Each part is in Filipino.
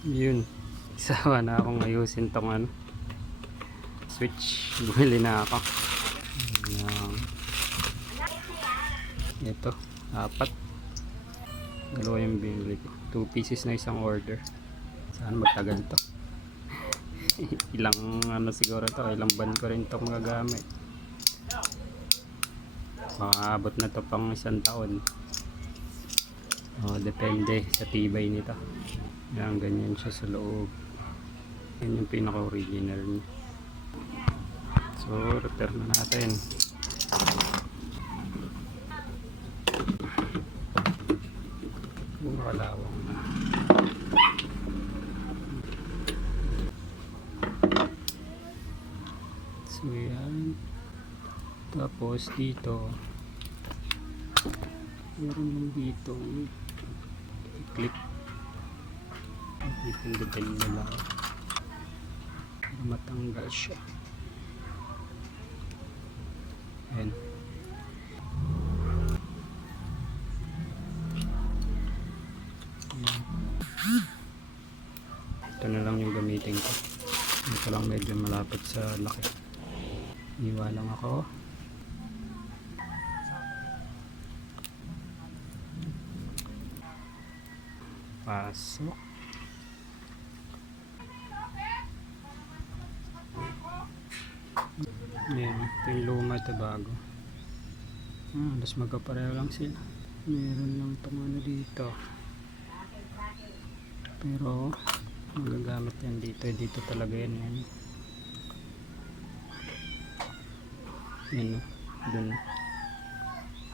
Yun, isawa na akong ayusin tong ano, switch. Bumili na ako ng ito, apat. Dalawa yung binili ko, 2 pieces na isang order. Saan magtagal to. Ilang ano siguro to, ilang ban ko rin to magagamit. Makaabot na to pang 1 taon. Depende sa tibay nito. Yan, ganyan siya sa loob. Yan yung pinaka original niya. So return na natin. Makalawang na. So yan. Tapos dito meron lang dito i-click, ipindutin mo lang para matanggal siya. Ayan. Ito na lang yung gamitin ko. Ito lang medyo malapit sa laki. Iwa lang ako. Pasok. Ayan, ito yung luma, ito bago. Alas magkapareho lang sila. Meron lang itong ano dito, pero magagamit yan dito. Dito talaga yan. Yan o, dun.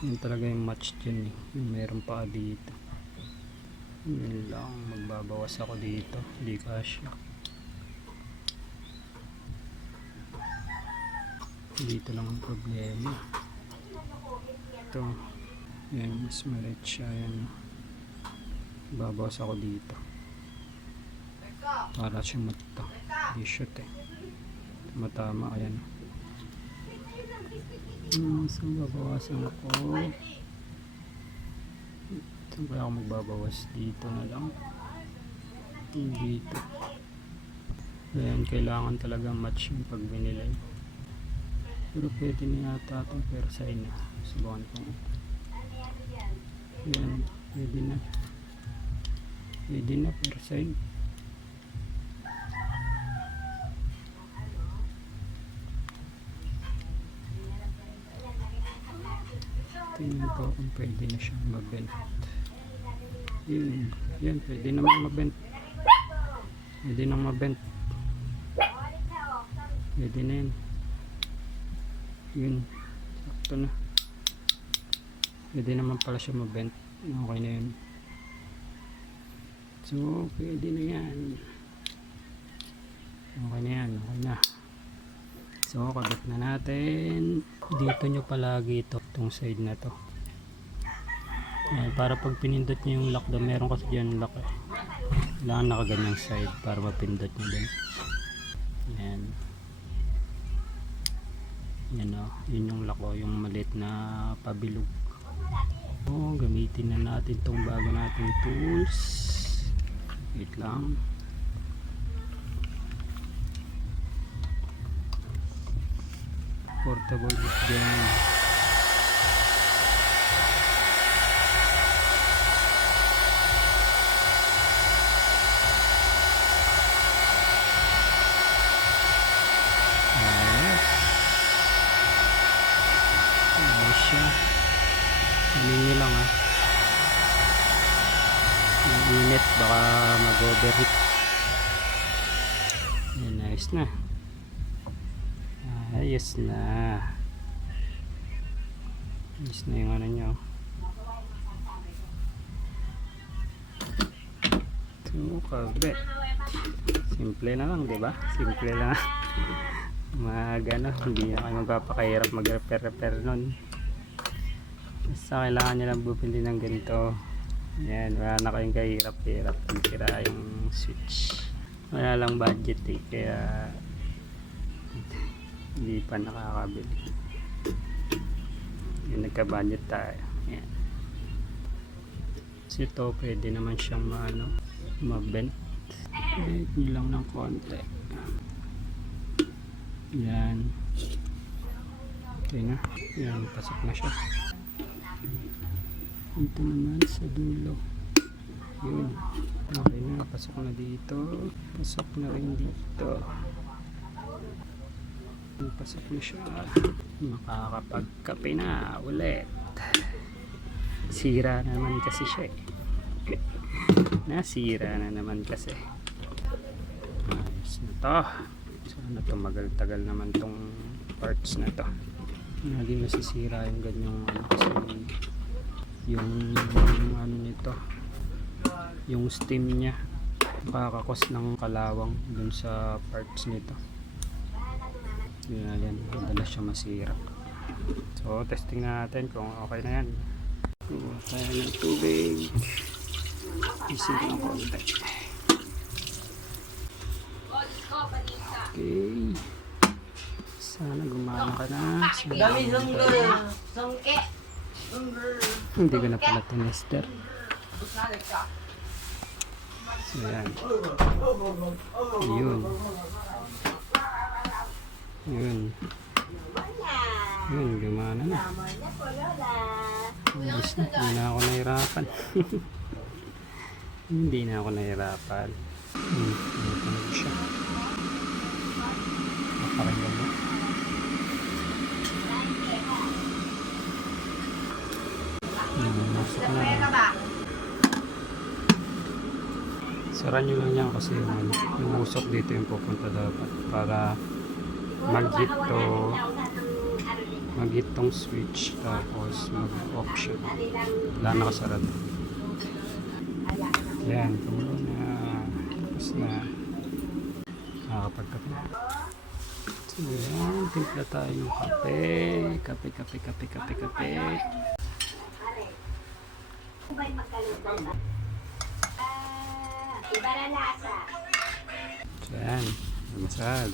Yan talaga yung match dyan eh. Yung meron pa dito. Yun lang, magbabawas ako dito. Hindi kasya. Dito lang ang problema. Ito, yan, mas maliit siya. Yan, babawas ako dito para siya i-shoot eh. Matama, ayan. So babawasan ako. Saan kaya ako magbabawas? Dito na lang. Dito. Ayan, kailangan talaga match yung pag binili. Pero pwede na yata itong persay na. Subukan ko. Ayan, pwede na. Pwede na persay. Tingnan ko kung pwede na siyang mabent. Yun, yan, pwede naman mabent. Pwede nang mabent. Pwede na yan. Yun, sakto na. Pwede naman pala siya mabent. Okay na yun. So, pwede na yan. Okay na yan, okay na. So, kabit na natin. Dito nyo palagi itong side na to. Ayan, para pag pinindot nyo yung lock daw, meron kasi dyan lock eh. Kailangan nakaganyang side para mapindot nyo din. Ayan. Yan o, yun yung lock o, yung maliit na pabilog. Gamitin na natin itong bago nating tools. Wait lang. Portable book dyan. Ayos siya. Sabihin nyo lang ha, yung init baka mag-overheat. Yan, ayos na. Ayos na. Ayos na yung ano nyo. So, kabit. Simple na lang, diba? Simple lang. Ano, hindi na kayo magpapakahirap mag-repair nun. Basta kailangan nyo lang bumili ng ganito. Ayan, wala na kayong kahirap-hirap kung tira yung switch. Wala lang budget eh, kaya hindi pa nakakabili. Yung nagka-budget tayo. Ayan. So ito, pwede naman siyang mabend. Hit nyo lang ng konti. Yan. Okay na. Yan, pasok na siya. Ito naman sa dulo. Yun. Okay na, pasok na dito. Pasok na rin dito. Pasok na siya. Makakapagkape na ulit. Sira naman kasi siya eh. Nasira na naman kasi. Ayos na to. Sana tumagal-tagal naman tong parts na to. Hindi nasisira yung ganyang ano kasi yung ano nito, yung steam niya nakakakos ng kalawang dun sa parts nito. Yan, madalas siya masira. So testing natin kung okay na yan. Kuha tayo ng tubig, isip ng konti. Okay, sana gumana ka na. Dami zungger. Sungke. Hindi ko na pala tinester. So yan. Yun. Yun. Yun, gumana na. Ayos na, hindi na ako nahirapan. Hindi na ako nahirapan. Ito na siya. Makaringgan mo. Masok na. Sara nyo lang yan kasi yung usok dito yung pupunta dapat para mag-hit to, mag-hit tong switch tapos mag-off siya. Wala nakasara doon. Yan, tulo na. Tapos na nakakapagkape na. So yan, timpla tayo ng kape. Kape. Iba na lasa. So yan, masal.